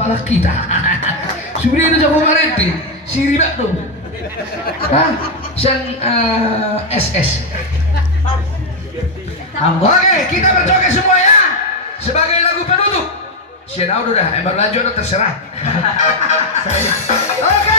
kepala kita. Sudah itu jago mariti, si riba tuh. Hah? Sang SS. Oke, kita berjoget semua ya. Sebagai lagu penutup. Siapa udah, emang lanjut udah terserah. Oke.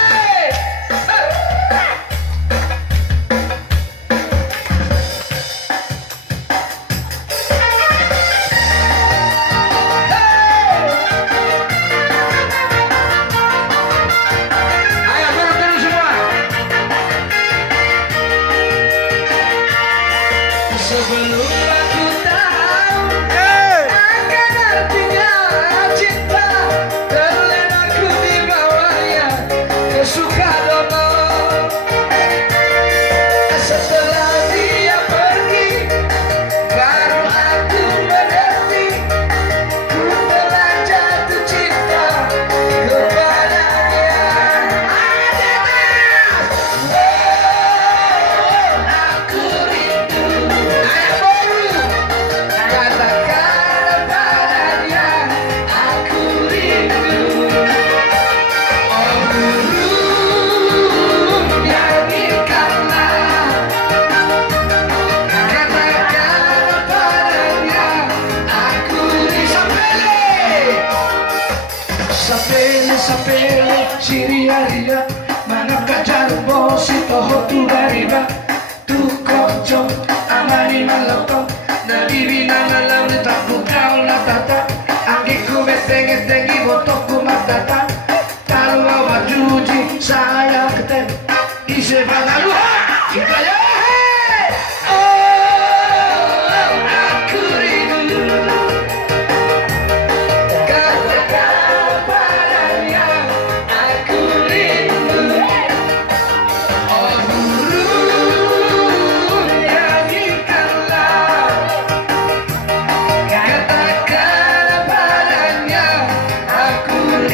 Sebelum aku tahu akan artinya cinta, terlena ku dibawanya ke Sukadono. Setelah dia pergi, baru aku mengerti, ku telah jatuh cinta kepadanya. Aku rindu. Sapele, siri-aria, manakah jarbo si toho tu dariba, tu koco, amani maloko, dari bina lalau tak bukau la tata.